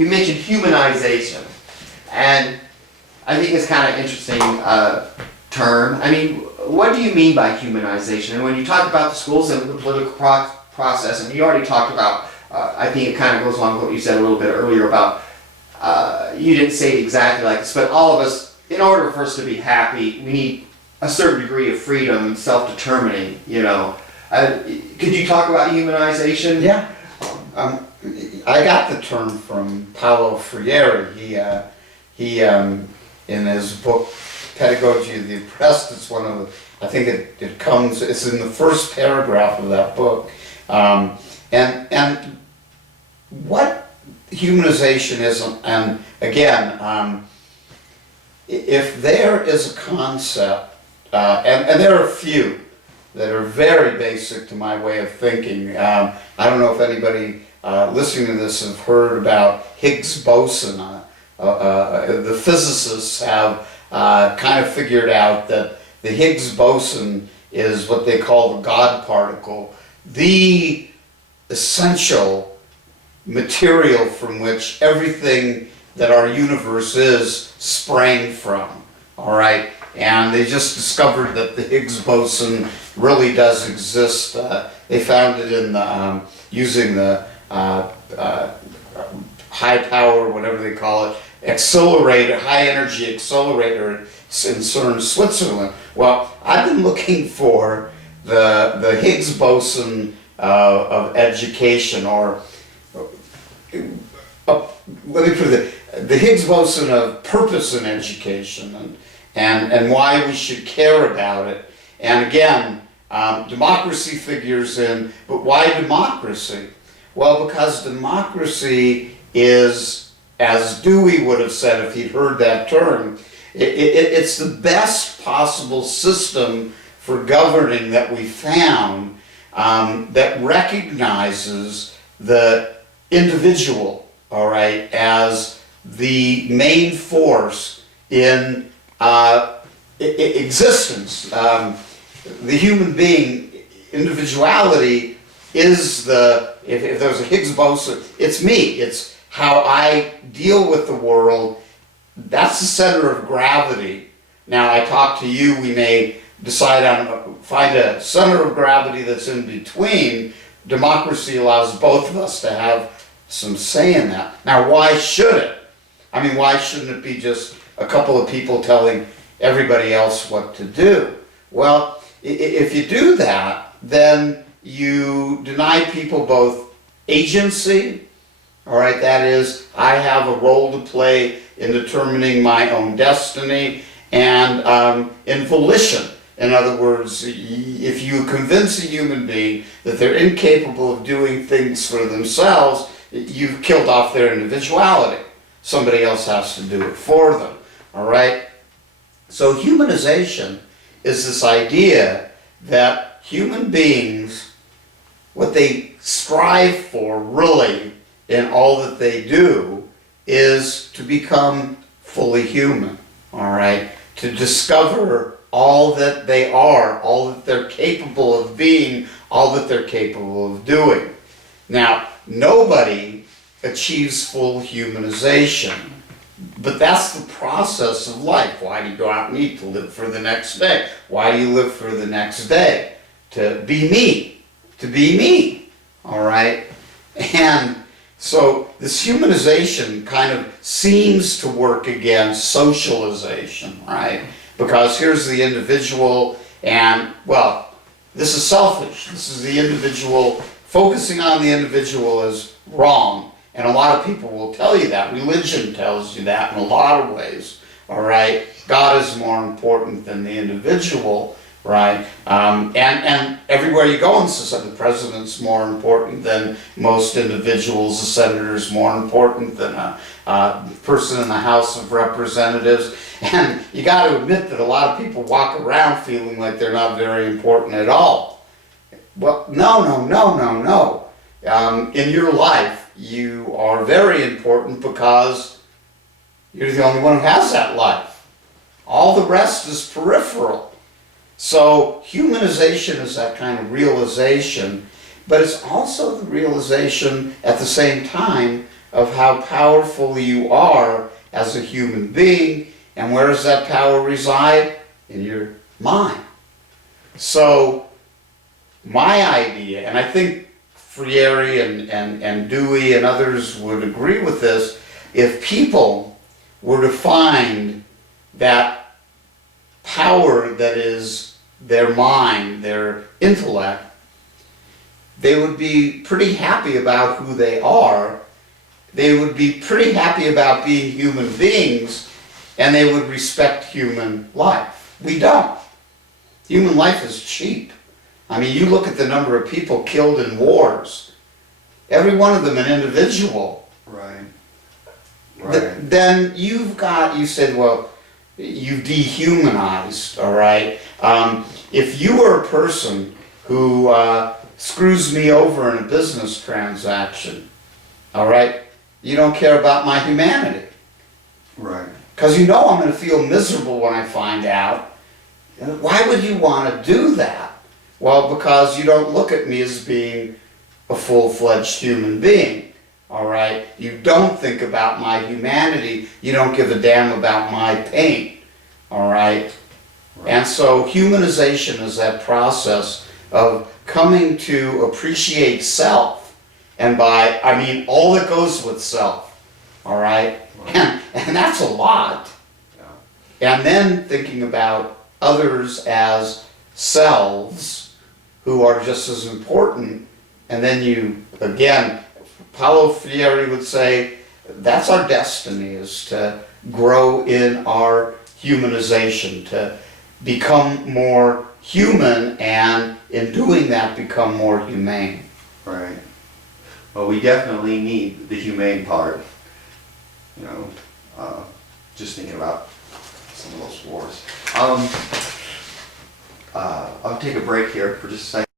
You mentioned humanization, and I think it's kind of interesting term. I mean, what do you mean by humanization? And when you talk about the schools and the political process, and you already talked about, I think it kind of goes along with what you said a little bit earlier about, you didn't say it exactly like this, but all of us, in order for us to be happy, we need a certain degree of freedom and self-determining, you know. Could you talk about humanization? Yeah. I got the term from Paulo Freire. He in his book Pedagogy of the Oppressed, it's one of the, I think it's in the first paragraph of that book. And what humanization is, and again, if there is a concept, and there are a few that are very basic to my way of thinking. I don't know if anybody listening to this have heard about Higgs boson. The physicists have kind of figured out that the Higgs boson is what they call the God particle, the essential material from which everything that our universe is sprang from, all right? And they just discovered that the Higgs boson really does exist. They found it in the, using the high power, whatever they call it, accelerator, high energy accelerator in CERN, Switzerland. Well, I've been looking for the Higgs boson of education, or let me put it, the Higgs boson of purpose in education, and why we should care about it. And again, democracy figures in, but why democracy? Well, because democracy is, as Dewey would have said if he'd heard that term, it's the best possible system for governing that we found, that recognizes the individual, all right, as the main force in existence. The human being, individuality is the, if there's a Higgs boson, it's me. It's how I deal with the world. That's the center of gravity. Now, I talk to you, we may decide on, find a center of gravity that's in between. Democracy allows both of us to have some say in that. Now, why should it? I mean, why shouldn't it be just a couple of people telling everybody else what to do? Well, if you do that, then you deny people both agency, all right, that is, I have a role to play in determining my own destiny, and in volition. In other words, if you convince a human being that they're incapable of doing things for themselves, you've killed off their individuality. Somebody else has to do it for them, all right? So humanization is this idea that human beings, what they strive for really in all that they do, is to become fully human, all right? To discover all that they are, all that they're capable of being, all that they're capable of doing. Now, nobody achieves full humanization, but that's the process of life. Why do you go out and eat? To live for the next day. Why do you live for the next day? To be me. To be me. All right? And so this humanization kind of seems to work against socialization, right? Because here's the individual, and, well, this is selfish. This is the individual. Focusing on the individual is wrong. And a lot of people will tell you that. Religion tells you that in a lot of ways, all right? God is more important than the individual, right? And everywhere you go in society, the president's more important than most individuals. The senator's more important than a person in the House of Representatives. And you got to admit that a lot of people walk around feeling like they're not very important at all. Well, no. In your life, you are very important because you're the only one who has that life. All the rest is peripheral. So humanization is that kind of realization, but it's also the realization at the same time of how powerful you are as a human being. And where does that power reside? In your mind. So my idea, and I think Freire and Dewey and others would agree with this, if people were to find that power that is their mind, their intellect, they would be pretty happy about who they are. They would be pretty happy about being human beings, and they would respect human life. We don't. Human life is cheap. I mean, you look at the number of people killed in wars, every one of them an individual. Right. Then you said, well, you've dehumanized, all right? If you were a person who screws me over in a business transaction, all right, you don't care about my humanity. Right. Because you know I'm going to feel miserable when I find out. Why would you want to do that? Well, because you don't look at me as being a full-fledged human being, all right? You don't think about my humanity. You don't give a damn about my pain, all right? And so humanization is that process of coming to appreciate self, and by, I mean, all that goes with self, all right? And that's a lot. Yeah. And then thinking about others as selves who are just as important. And then you, again, Paulo Freire would say, that's our destiny, is to grow in our humanization, to become more human, and in doing that become more humane. Right. Well, we definitely need the humane part. You know, just thinking about some of those wars. I'll take a break here for just a second.